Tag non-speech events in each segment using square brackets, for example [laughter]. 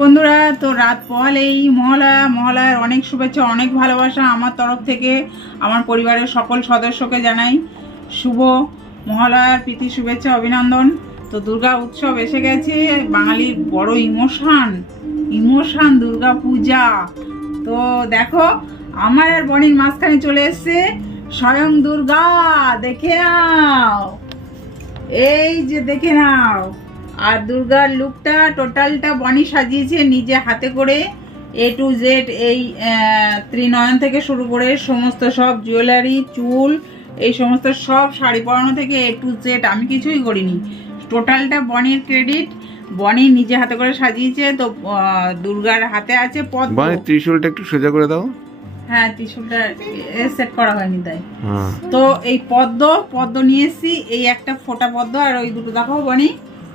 বন্ধুরা, তো রাত পল এই মহলা, মহলার অনেক শুভেচ্ছা, অনেক ভালোবাসা আমার তরফ থেকে, আমার পরিবারের সকল সদস্যকে জানাই। শুভ মহলার প্রীতি, শুভেচ্ছা, অভিনন্দন। তো দুর্গা উৎসব এসে গেছে, বাঙালির বড় ইমোশান ইমোশান দুর্গা পূজা। তো দেখো, আমার আর বনির মাঝখানে চলে এসছে স্বয়ং দুর্গা, দেখে নাও। এই যে দেখে নাও। আর দুর্গার লুকটা টোটালটা বনি সাজিয়েছে নিজে হাতে করে। এ টু জেড এই ত্রিনয়ন থেকে শুরু করে সমস্ত সব জুয়েলারি চুল এই সমস্ত সব শাড়ি পরানো থেকে এ টু জেড আমি কিছুই করিনি। টোটালটা বনির ক্রেডিট বনি নিজে হাতে করে সাজিয়েছে। তো দুর্গার হাতে আছে পদ্ম। মানে ত্রিশূলটা একটু সোজা করে দাও। হ্যাঁ ত্রিশুলটা সেট করা হয়নি তাই। হ্যাঁ। তো এই পদ্ম পদ্ম নিয়ে এসেছি। এই একটা ফোটা পদ্ম আর ওই দুটো দেখাও বনি।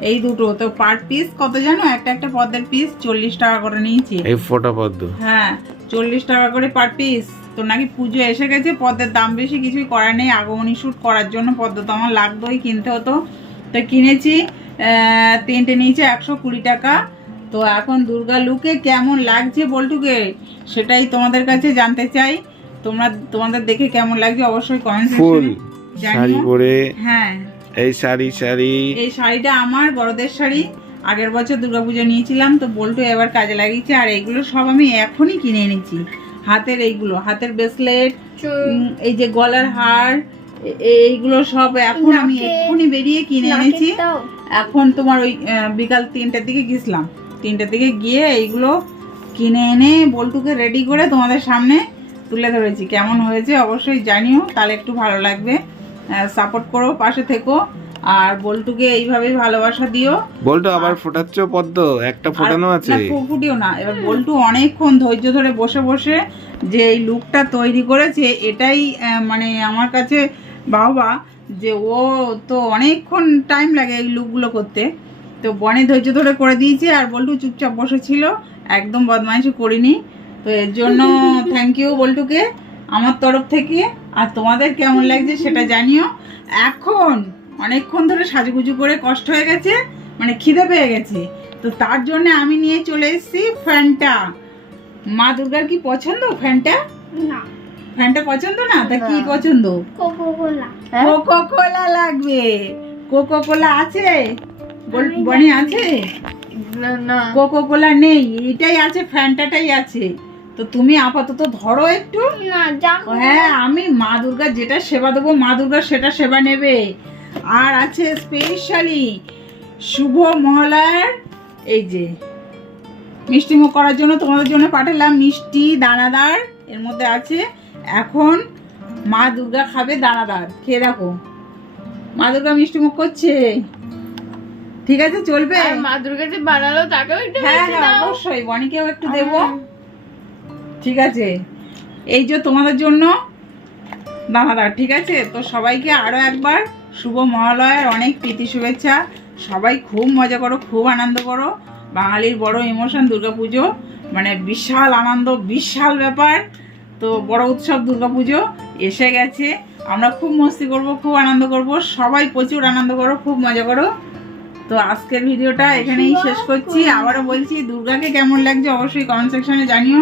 এই দুটো তো পার পিস কত জানো? একটা একটা পদ্মের পিস চল্লিশ টাকা করে নিয়েছি। এই ফোটা পদ্ম। হ্যাঁ চল্লিশ টাকা করে পার পিস তো নাকি পুজো এসে গেছে পদ্মের দাম বেশি কিছুই করার নেই। আগমনী শ্যুট করার জন্য পদ্ম তো আমার লাগতোই কিনতে হতো। তো কিনেছি তিনটে নিয়েছে একশো কুড়ি টাকা। তো এখন দুর্গা লুকে কেমন লাগছে বল্টুকে? সেটাই তোমাদের কাছে জানতে চাই। তোমরা তোমাদের দেখে কেমন লাগছে? অবশ্যই কমেন্ট ফুল শাড়ি জানিও পরে হ্যাঁ। এই শাড়ি শাড়ি। এই শাড়িটা আমার বড়দের শাড়ি। আগের বছর দুর্গাপুজো নিয়েছিলাম তো বল্টু এবার কাজে লাগিয়েছে আর এইগুলো সব আমি এখনই কিনে এনেছি। হাতের এইগুলো হাতের ব্রেসলেট এই যে গলার হার এইগুলো সব এখন আমি এক্ষুনি বেরিয়ে কিনে এনেছি। এখন তোমার ওই বিকাল তিনটের দিকে গেছিলাম তিনটের দিকে গিয়ে এইগুলো কিনে এনে বল্টুকে রেডি করে তোমাদের সামনে তুলে ধরেছি। কেমন হয়েছে অবশ্যই জানিও তাহলে একটু ভালো লাগবে। সাপোর্ট করো পাশে থেকো। আর বল্টুকে এইভাবেই ভালোবাসা দিও। বলতো আবার ফোটাচ্ছ পদ্ম? একটা ফোটানো আছে? ফুটিও না। এবার বল্টু অনেকক্ষণ ধৈর্য ধরে বসে বসে যে এই লুকটা তৈরি করেছে এটাই মানে আমার কাছে বাবা যে ও তো অনেকক্ষণ টাইম লাগে এই লুকগুলো করতে। তো বনে ধৈর্য ধরে করে দিয়েছে আর বল্টু চুপচাপ বসেছিল। একদম বদমাইশি করিনি। তো এর জন্য [laughs] থ্যাংক ইউ বল্টুকে। আমার তরফ থেকে আর তোমাদের কেমন লাগছে সেটা জানিও। এখন অনেকক্ষণ ধরে সাজুগুজু করে কষ্ট হয়ে গেছে মানে খিদে পেয়ে গেছে। তো তার জন্য আমি নিয়ে চলে এসেছি ফ্যানটা। মা দুর্গার কি পছন্দ ফ্যানটা? না। ফ্যানটা পছন্দ না? তা কি পছন্দ? কোকো কোলা লাগবে। কোকো কোলা আছে বনি আছে? কোকো কোলা নেই। এটাই আছে ফ্যানটাটাই আছে। তো তুমি আপাতত ধরো একটু। হ্যাঁ আমি মা দুর্গার যেটা সেবা দেবো মা দুর্গার সেটা সেবা নেবে। আর আছে স্পেশালি শুভ মহলার এই যে মিষ্টি মুখ করার জন্য তোমাদের জন্য পাঠালাম মিষ্টি দানাদার। এর মধ্যে আছে এখন মা দুর্গা খাবে দানাদার। খেয়ে দেখো। মা দুর্গা মিষ্টি মুখ করছে। ঠিক আছে চলবে? মা দুর্গা যে বানালো তাকেও একটু হ্যাঁ হ্যাঁ অবশ্যই বনিকেও একটু দেবো। হ্যাঁ। ঠিক আছে? এই যে তোমাদের জন্য দানাদার ঠিক আছে? তো সবাইকে আরও একবার শুভ মহালয়ের অনেক প্রীতি শুভেচ্ছা। সবাই খুব মজা করো, খুব আনন্দ করো। বাঙালির বড় ইমোশন দুর্গাপুজো মানে বিশাল আনন্দ, বিশাল ব্যাপার। তো বড় উৎসব দুর্গাপুজো এসে গেছে। আমরা খুব মস্তি করব, খুব আনন্দ করব। সবাই প্রচুর আনন্দ করো, খুব মজা করো। তো আজকের ভিডিওটা এখানেই শেষ করছি। আবারও বলছি, দুর্গাকে কেমন লাগছে অবশ্যই কমেন্ট সেকশনে জানিও।